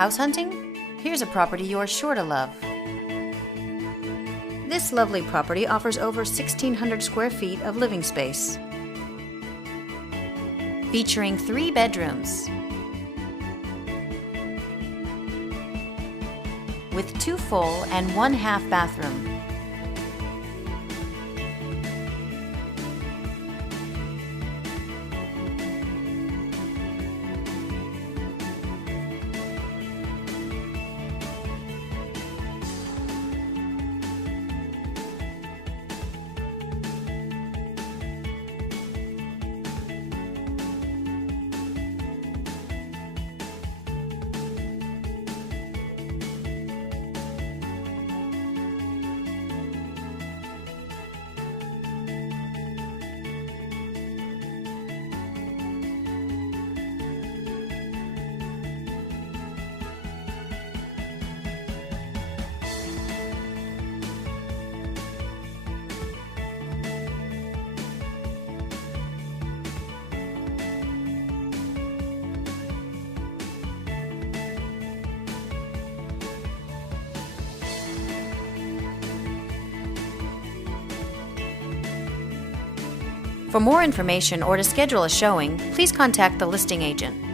House hunting? Here's a property you're sure to love. This lovely property offers over 1,600 square feet of living space, featuring 3 bedrooms with 2 full and 1 half bathroom. For more information or to schedule a showing, please contact the listing agent.